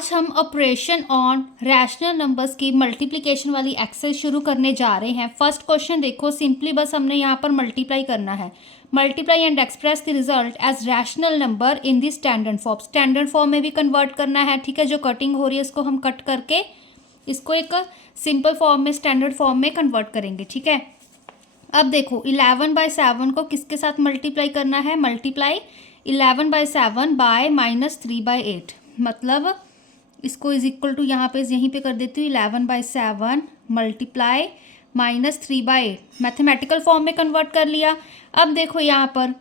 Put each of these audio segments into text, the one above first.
आज हम operation on rational numbers की मल्टीप्लिकेशन वाली एक्सरसाइज शुरू करने जा रहे हैं। फर्स्ट क्वेश्चन देखो, सिंपली बस हमने यहाँ पर मल्टीप्लाई करना है। Multiply and express the result as rational number in the standard form. Standard form में भी कन्वर्ट करना है, ठीक है। जो कटिंग हो रही है इसको हम कट करके इसको एक सिंपल फॉर्म में, स्टैंडर्ड फॉर्म में कन्वर्ट करेंगे, ठीक है। अब देखो 11/7 को किसके साथ मल्टीप्लाई करना है? मल्टीप्लाई 11/7 बाय -3/8, मतलब इसको इज इक्वल टू यहाँ पे यहीं पे कर देती हूँ 11/7 मल्टीप्लाई -3/8। मैथमेटिकल फॉर्म में कन्वर्ट कर लिया। अब देखो यहाँ पर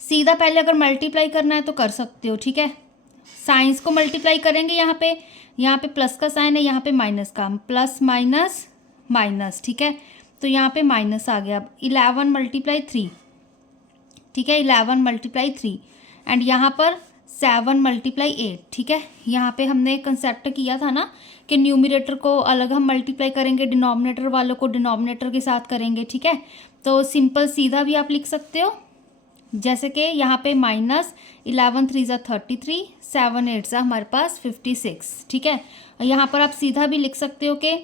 सीधा पहले अगर मल्टीप्लाई करना है तो कर सकते हो, ठीक है। साइंस को मल्टीप्लाई करेंगे, यहाँ पे प्लस का साइन है, यहाँ पे माइनस का, प्लस माइनस माइनस, ठीक है। तो यहाँ पे माइनस आ गया। 11 × 3, ठीक है, 11 × 3 एंड यहाँ पर 7 × 8, ठीक है। यहाँ पे हमने कंसेप्ट किया था ना कि न्यूमरेटर को अलग हम मल्टीप्लाई करेंगे, डिनोमिनेटर वालों को डिनोमिनेटर के साथ करेंगे, ठीक है। तो सिंपल सीधा भी आप लिख सकते हो, जैसे कि यहाँ पे -11 × 3 = 33, 7 × 8 = हमारे पास 56, ठीक है। यहाँ पर आप सीधा भी लिख सकते हो कि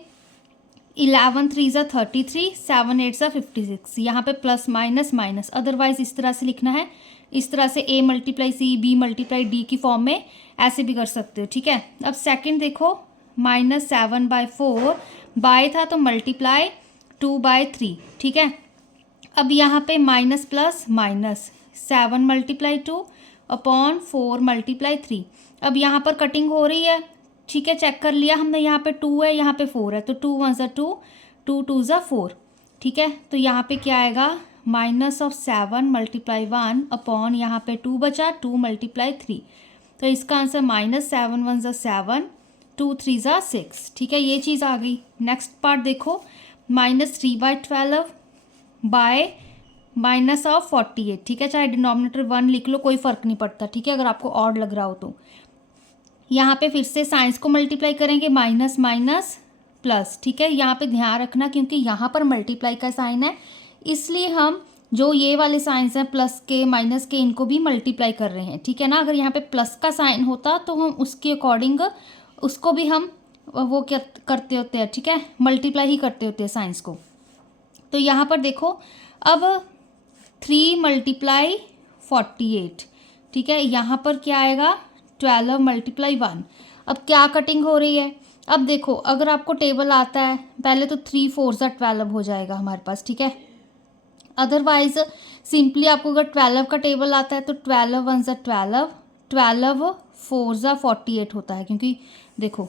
11 × 3 = 33, 7 × 8 = 56। यहाँ पे प्लस माइनस माइनस, अदरवाइज इस तरह से लिखना है, इस तरह से A × C, B × D की फॉर्म में ऐसे भी कर सकते हो, ठीक है। अब सेकंड देखो, -7/4 बाय था तो मल्टीप्लाई 2/3, ठीक है। अब यहाँ पे माइनस प्लस माइनस, 7 × 2 अपॉन 4 × 3। अब यहाँ पर कटिंग हो रही है, ठीक है, चेक कर लिया हमने। यहाँ पे 2 है, यहाँ पे 4 है, तो 2 × 1 = 2, 2 × 2 = 4, ठीक है। तो यहाँ पे क्या आएगा? -7 × 1 अपॉन यहाँ पे 2 बचा, 2 × 3। तो इसका आंसर -7 × 1 = 7, 2 × 3 = 6, ठीक है। ये चीज़ आ गई। नेक्स्ट पार्ट देखो, -3/12 बाय -48, ठीक है। चाहे डिनोमिनेटर 1 लिख लो, कोई फ़र्क नहीं पड़ता, ठीक है, अगर आपको ऑड लग रहा हो तो। यहाँ पे फिर से साइंस को मल्टीप्लाई करेंगे, माइनस माइनस प्लस, ठीक है। यहाँ पे ध्यान रखना क्योंकि यहाँ पर मल्टीप्लाई का साइन है, इसलिए हम जो ये वाले साइंस हैं प्लस के माइनस के, इनको भी मल्टीप्लाई कर रहे हैं, ठीक है ना। अगर यहाँ पे प्लस का साइन होता तो हम उसके अकॉर्डिंग उसको भी हम वो क्या करते होते हैं, ठीक है, मल्टीप्लाई ही करते होते हैं साइंस को। तो यहाँ पर देखो, अब 3 × 48, ठीक है। यहाँ पर क्या आएगा? 12 × 1। अब क्या कटिंग हो रही है? अब देखो, अगर आपको टेबल आता है, पहले तो 3 × 4 = 12 हो जाएगा हमारे पास, ठीक है। अदरवाइज सिंपली आपको अगर 12 का टेबल आता है तो 12 × 1 = 12, 12 × 4 = 48 होता है, क्योंकि देखो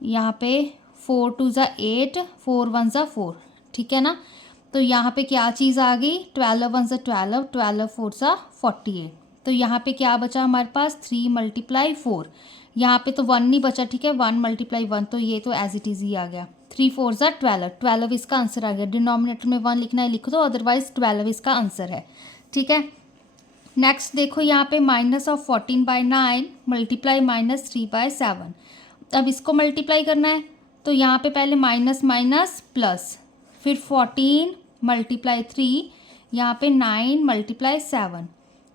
यहाँ पे 4 × 2 = 8, 4 × 1 = 4, ठीक है ना। तो यहाँ पे क्या चीज़ आ गई? 12 × 1 = 12, 12 × 4 = 48। तो यहाँ पे क्या बचा हमारे पास? 3 × 4। यहाँ पे तो 1 नहीं बचा, ठीक है, 1 × 1, तो ये तो एज इट इज़ ही आ गया। 3 × 4 = 12, 12 इसका आंसर आ गया। डिनोमिनेटर में 1 लिखना है लिख दो, अदरवाइज 12 इसका आंसर है, ठीक है। नेक्स्ट देखो, यहाँ पे -14/9 मल्टीप्लाई -3/7। अब इसको मल्टीप्लाई करना है, तो यहाँ पे पहले माइनस माइनस प्लस, फिर 14 × 3, यहाँ पे 9 × 7।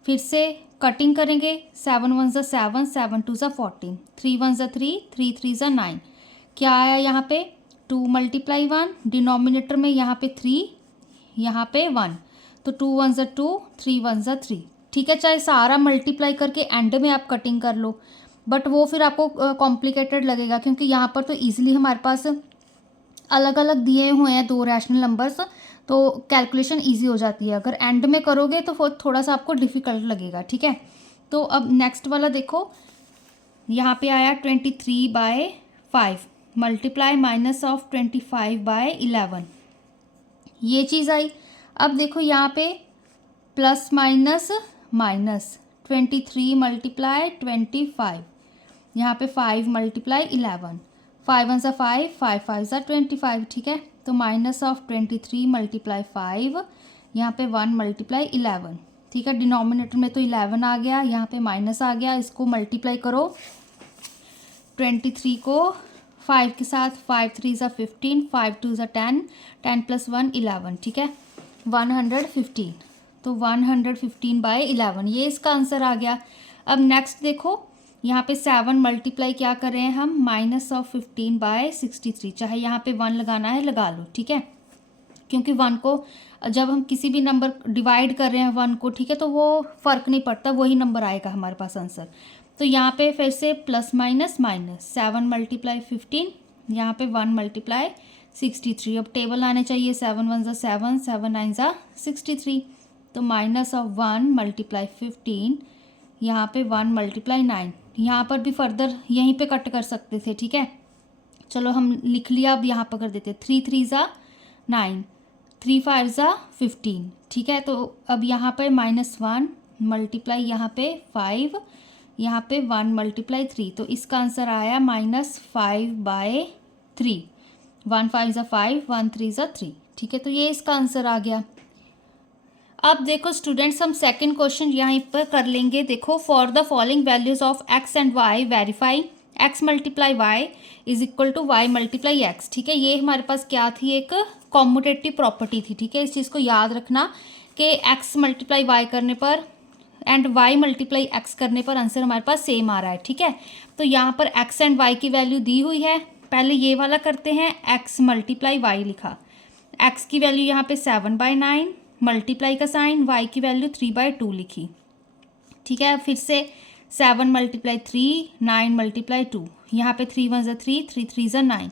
फिर से कटिंग करेंगे, 7 × 1 = 7, 7 × 2 = 14, 3 × 1 = 3, 3 × 3 = 9। क्या आया यहाँ पे? 2 × 1, डिनोमिनेटर में यहाँ पे 3, यहाँ पे 1, तो 2 × 1 = 2, 3 × 1 = 3, ठीक है। चाहे सारा मल्टीप्लाई करके एंड में आप कटिंग कर लो, बट वो फिर आपको कॉम्प्लिकेटेड लगेगा, क्योंकि यहाँ पर तो ईजिली हमारे पास अलग अलग दिए हुए हैं 2 रैशनल नंबर्स, तो कैलकुलेशन इजी हो जाती है। अगर एंड में करोगे तो फिर थोड़ा सा आपको डिफ़िकल्ट लगेगा, ठीक है। तो अब नेक्स्ट वाला देखो, यहाँ पे आया 23/5 मल्टीप्लाई -25/11, ये चीज़ आई। अब देखो यहाँ पे प्लस माइनस माइनस, 23 × 25, यहाँ पे 5 × 11, 5 × 1 = 5, 5 × 5 = 25, ठीक है। तो -23 × 5, यहाँ पे 1 × 11, ठीक है। डिनोमिनेटर में तो 11 आ गया, यहाँ पे माइनस आ गया, इसको मल्टीप्लाई करो 23 को 5 के साथ, 5 × 3 = 15, 5 × 2 = 10, 10 + 1 = 11, ठीक है, 115। तो 115/11 ये इसका आंसर आ गया। अब नेक्स्ट देखो, यहाँ पे 7 मल्टीप्लाई क्या कर रहे हैं हम, -15/63। चाहे यहाँ पे 1 लगाना है लगा लो, ठीक है, क्योंकि 1 को जब हम किसी भी नंबर डिवाइड कर रहे हैं 1 को, ठीक है, तो वो फ़र्क नहीं पड़ता, वही नंबर आएगा हमारे पास आंसर। तो यहाँ पे फिर से प्लस माइनस माइनस, 7 मल्टीप्लाई 15, यहाँ पे 1 मल्टीप्लाई 63। अब टेबल आने चाहिए, 7 1 ज़ा 7, 7 9 ज़ा 63। तो -1 मल्टीप्लाई 15, यहाँ पे 1 मल्टीप्लाई 9। यहाँ पर भी फर्दर यहीं पे कट कर सकते थे, ठीक है, चलो हम लिख लिया। अब यहाँ पर कर देते 3 3 ज़ा 9, 3 5 ज़ा 15, ठीक है। तो अब यहाँ पे -1 मल्टीप्लाई यहाँ पे 5, यहाँ पे 1 मल्टीप्लाई 3, तो इसका आंसर आया -5/3। 1 5 ज़ा 5, 1 3 ज़ा 3, ठीक है, तो ये इसका आंसर आ गया। अब देखो स्टूडेंट्स, हम सेकंड क्वेश्चन यहाँ पर कर लेंगे। देखो, for the following values of x and y verify x multiply y is equal to y multiply x, ठीक है। ये हमारे पास क्या थी, एक कॉम्यूटेटिव प्रॉपर्टी थी, ठीक है। इस चीज़ को याद रखना कि x मल्टीप्लाई y करने पर एंड y मल्टीप्लाई x करने पर आंसर हमारे पास सेम आ रहा है, ठीक है। तो यहाँ पर x एंड y की वैल्यू दी हुई है, पहले ये वाला करते हैं, x मल्टीप्लाई y लिखा, x की वैल्यू यहाँ पे 7/9, मल्टीप्लाई का साइन, y की वैल्यू 3/2 लिखी, ठीक है। फिर से 7 मल्टीप्लाई 3, 9 मल्टीप्लाई 2, यहाँ पे 3 1 ज़ा 3, 3 3 ज़ा 9,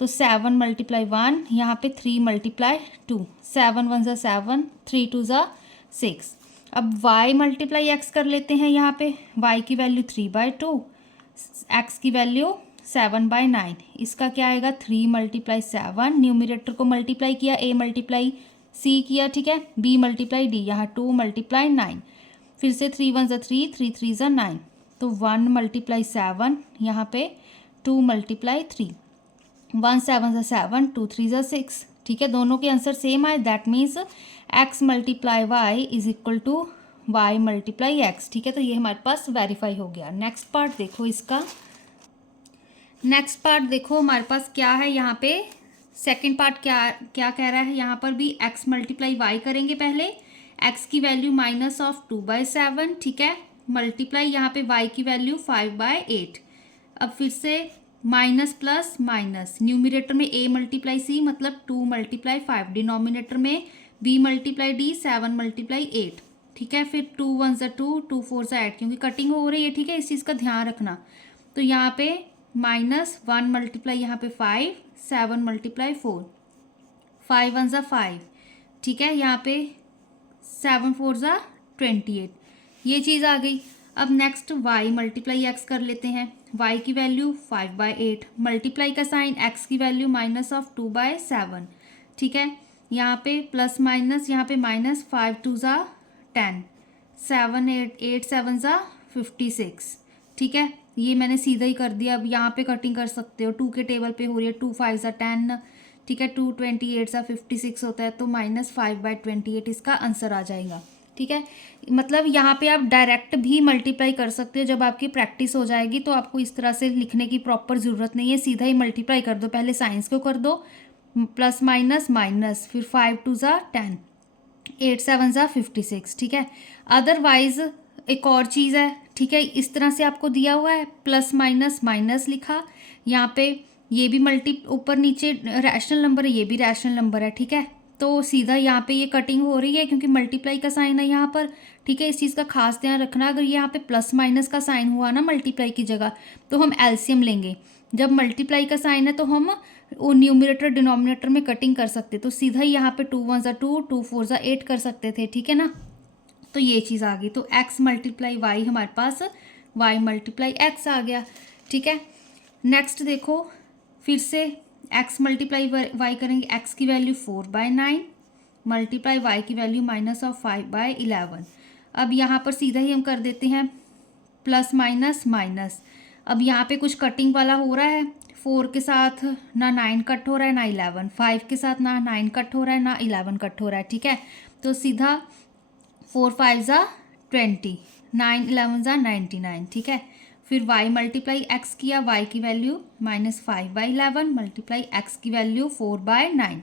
तो 7 मल्टीप्लाई 1, यहाँ पे 3 मल्टीप्लाई 2, 7 1 ज़ा 7, 3 2 ज़ा 6। अब y मल्टीप्लाई x कर लेते हैं, यहाँ पे y की वैल्यू 3/2, x की वैल्यू 7/9, इसका क्या आएगा 3 मल्टीप्लाई 7, न्यूमिरेटर को मल्टीप्लाई किया, a मल्टीप्लाई c किया, ठीक है, b मल्टीप्लाई d, यहाँ 2 मल्टीप्लाई 9, फिर से 3 1 ज़ा 3, 3 3 ज़ा 9, तो 1 मल्टीप्लाई 7, यहाँ पे 2 मल्टीप्लाई 3, 1 7 ज़ा 7, 2 3 ज़ा 6, ठीक है। दोनों के आंसर सेम आए, that means x multiply y is equal to y multiply x, ठीक है। तो ये हमारे पास वेरीफाई हो गया। नेक्स्ट पार्ट देखो, इसका नेक्स्ट पार्ट देखो हमारे पास क्या है, यहाँ पे सेकंड पार्ट क्या क्या कह रहा है, यहाँ पर भी x मल्टीप्लाई y करेंगे पहले, x की वैल्यू -2/7, ठीक है, मल्टीप्लाई यहाँ पे y की वैल्यू 5/8। अब फिर से माइनस प्लस माइनस, न्यूमिरेटर में a मल्टीप्लाई c मतलब 2 मल्टीप्लाई 5, डिनोमिनेटर में b मल्टीप्लाई d 7 मल्टीप्लाई 8, ठीक है। फिर 2 1 ज़ा 2, 2 4 ज़ा 8, क्योंकि कटिंग हो रही है, ठीक है, इस चीज़ का ध्यान रखना। तो यहाँ पे -1 मल्टीप्लाई यहाँ पे 5, 7 मल्टीप्लाई 4, 5 1 ज़ा 5, ठीक है, यहाँ पे 7 4 ज़ा 28, ये चीज़ आ गई। अब नेक्स्ट y मल्टीप्लाई x कर लेते हैं, y की वैल्यू 5/8, मल्टीप्लाई का साइन, x की वैल्यू -2/7, ठीक है, यहाँ पे प्लस माइनस, यहाँ पे -5 2 ज़ा 10, 7 8 8 7 ज़ा 56, ठीक है, ये मैंने सीधा ही कर दिया। अब यहाँ पे कटिंग कर सकते हो, 2 के टेबल पे हो रही है, 2 5 ज़ा 10, ठीक है, 2 28 ज़ा 56 होता है, तो -5/28 इसका आंसर आ जाएगा, ठीक है। मतलब यहाँ पे आप डायरेक्ट भी मल्टीप्लाई कर सकते हो, जब आपकी प्रैक्टिस हो जाएगी तो आपको इस तरह से लिखने की प्रॉपर ज़रूरत नहीं है, सीधा ही मल्टीप्लाई कर दो, पहले साइंस को कर दो, प्लस माइनस माइनस, फिर 5 2 ज़ा 10, 8 7 ज़ा 56, ठीक है। अदरवाइज एक और चीज़ है, ठीक है, इस तरह से आपको दिया हुआ है, प्लस माइनस माइनस लिखा, यहाँ पे ये भी ऊपर नीचे रैशनल नंबर है, ये भी रैशनल नंबर है, ठीक है, तो सीधा यहाँ पे ये कटिंग हो रही है क्योंकि मल्टीप्लाई का साइन है यहाँ पर, ठीक है। इस चीज़ का खास ध्यान रखना, अगर यहाँ पे प्लस माइनस का साइन हुआ ना मल्टीप्लाई की जगह, तो हम एलसीएम लेंगे, जब मल्टीप्लाई का साइन है तो हम वो न्यूमिनेटर डिनोमिनेटर में कटिंग कर सकते, तो सीधा ही यहाँ पे 2 1 ज़ा 2, 2 4 ज़ा 8 कर सकते थे, ठीक है ना। तो ये चीज़ आ गई, तो x मल्टीप्लाई वाई हमारे पास y मल्टीप्लाई x आ गया, ठीक है। नेक्स्ट देखो, फिर से x मल्टीप्लाई y करेंगे, x की वैल्यू 4/9 मल्टीप्लाई y की वैल्यू -5/11। अब यहाँ पर सीधा ही हम कर देते हैं प्लस माइनस माइनस। अब यहाँ पे कुछ कटिंग वाला हो रहा है, 4 के साथ ना 9 कट हो रहा है ना 11, 5 के साथ ना 9 कट हो रहा है ना 11 कट हो रहा है, ठीक है। तो सीधा 4 5 ज़ा 20, 9 11 ज़ा 99, ठीक है। फिर y मल्टीप्लाई x किया, y की वैल्यू -5/11 मल्टीप्लाई x की वैल्यू 4/9,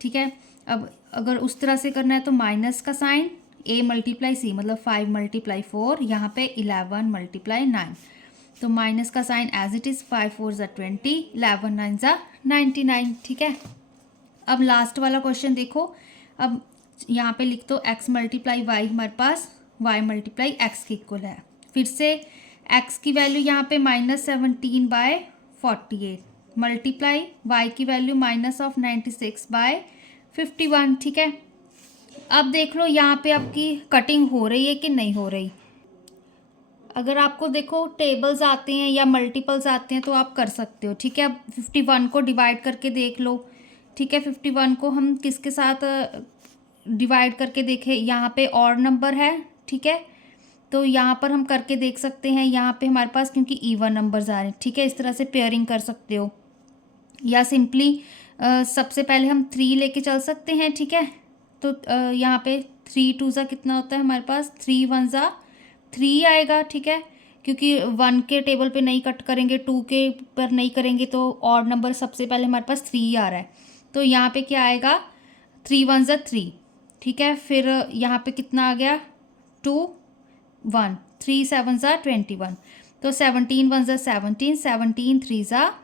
ठीक है। अब अगर उस तरह से करना है तो माइनस का साइन, a मल्टीप्लाई c मतलब 5 मल्टीप्लाई 4, यहाँ पे 11 मल्टीप्लाई 9, तो माइनस का साइन एज इट इज़, 5 4 ज़ा 20, 11 9 ज़ा 99, ठीक है। अब लास्ट वाला क्वेश्चन देखो, अब यहाँ पे लिख दो x मल्टीप्लाई वाई, हमारे पास y मल्टीप्लाई एक्स के इक्वल है। फिर से x की वैल्यू यहाँ पे -17/48 मल्टीप्लाई y की वैल्यू -96/51, ठीक है। अब देख लो यहाँ पे आपकी कटिंग हो रही है कि नहीं हो रही। अगर आपको देखो टेबल्स आते हैं या मल्टीपल्स आते हैं तो आप कर सकते हो, ठीक है। अब 51 को डिवाइड करके देख लो, ठीक है। 51 को हम किसके साथ डिवाइड करके देखें, यहाँ पे और नंबर है, ठीक है। तो यहाँ पर हम करके देख सकते हैं, यहाँ पे हमारे पास क्योंकि इवन नंबर्स आ रहे हैं, ठीक है। इस तरह से पेयरिंग कर सकते हो, या सिंपली सबसे पहले हम 3 लेके चल सकते हैं, ठीक है। तो यहाँ पे 3 2 ज़ा कितना होता है हमारे पास, 3 1 ज़ा 3 आएगा, ठीक है। क्योंकि 1 के टेबल पे नहीं कट करेंगे, 2 के पर नहीं करेंगे, तो ऑड नंबर सबसे पहले हमारे पास 3 आ रहा है, तो यहाँ पे क्या आएगा, 3 1 ज़ा 3, ठीक है। फिर यहाँ पे कितना आ गया, 2 1, 3 7 ज़ा 21, तो 17 1 ज़ा 17, 17 3 ज़ा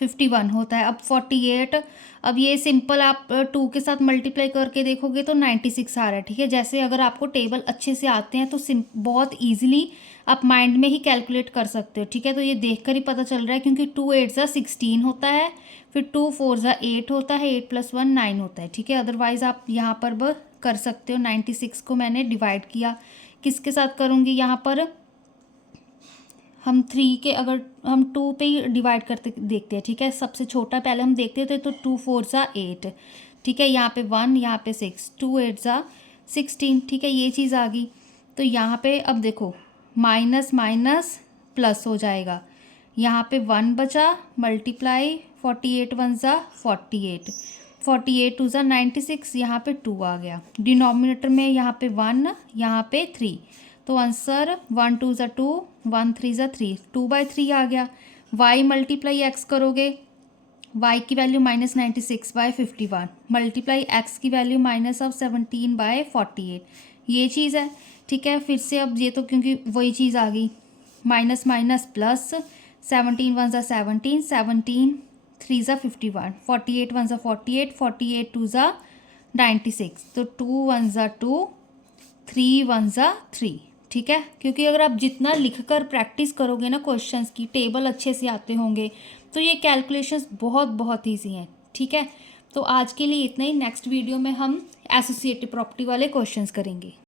51 होता है। अब 48, अब ये सिंपल आप 2 के साथ मल्टीप्लाई करके देखोगे तो 96 आ रहा है, ठीक है। जैसे अगर आपको टेबल अच्छे से आते हैं तो बहुत ईजिली आप माइंड में ही कैलकुलेट कर सकते हो, ठीक है। तो ये देख कर ही पता चल रहा है, क्योंकि 2 8 ज़ा 16 होता है, फिर 2 4 ज़ा 8 होता है, 8 + 1 9 होता है, ठीक है। अदरवाइज़ आप यहाँ पर कर सकते हो। 96 को मैंने डिवाइड किया, किसके साथ करूँगी, यहाँ पर हम 3 के, अगर हम 2 पे ही डिवाइड करते देखते हैं, ठीक है। सबसे छोटा पहले हम देखते थे, तो 2 4 ज़ा 8, ठीक है। यहाँ पे 1, यहाँ पे 6, 2 8 ज़ा 16, ठीक है। ये चीज़ आ गई। तो यहाँ पे अब देखो माइनस माइनस प्लस हो जाएगा, यहाँ पे 1 बचा, मल्टीप्लाई 48 1 ज़ा 48, 48 2 ज़ा 96, यहाँ पे 2 आ गया। डिनोमिनेटर में यहाँ पे 1, यहाँ पे 3, तो आंसर 1 2 ज़ा 2, 1 3 ज़ा 3, 2/3 आ गया। y मल्टीप्लाई x करोगे, y की वैल्यू -96/51 मल्टीप्लाई x की वैल्यू -17/48, ये चीज़ है, ठीक है। फिर से अब ये तो क्योंकि वही चीज़ आ गई, माइनस माइनस प्लस, 17 1 ज़ा 17, 17 3 ज़ा 51, 48 1 ज़ा 48, 48 2 ज़ा 96, तो 2 1 ज़ा 2, 3 1 ज़ा 3, ठीक है। क्योंकि अगर आप जितना लिखकर प्रैक्टिस करोगे ना क्वेश्चंस की, टेबल अच्छे से आते होंगे, तो ये कैलकुलेशंस बहुत बहुत ईजी हैं, ठीक है। तो आज के लिए इतना ही। नेक्स्ट वीडियो में हम एसोसिएटिव प्रॉपर्टी वाले क्वेश्चंस करेंगे।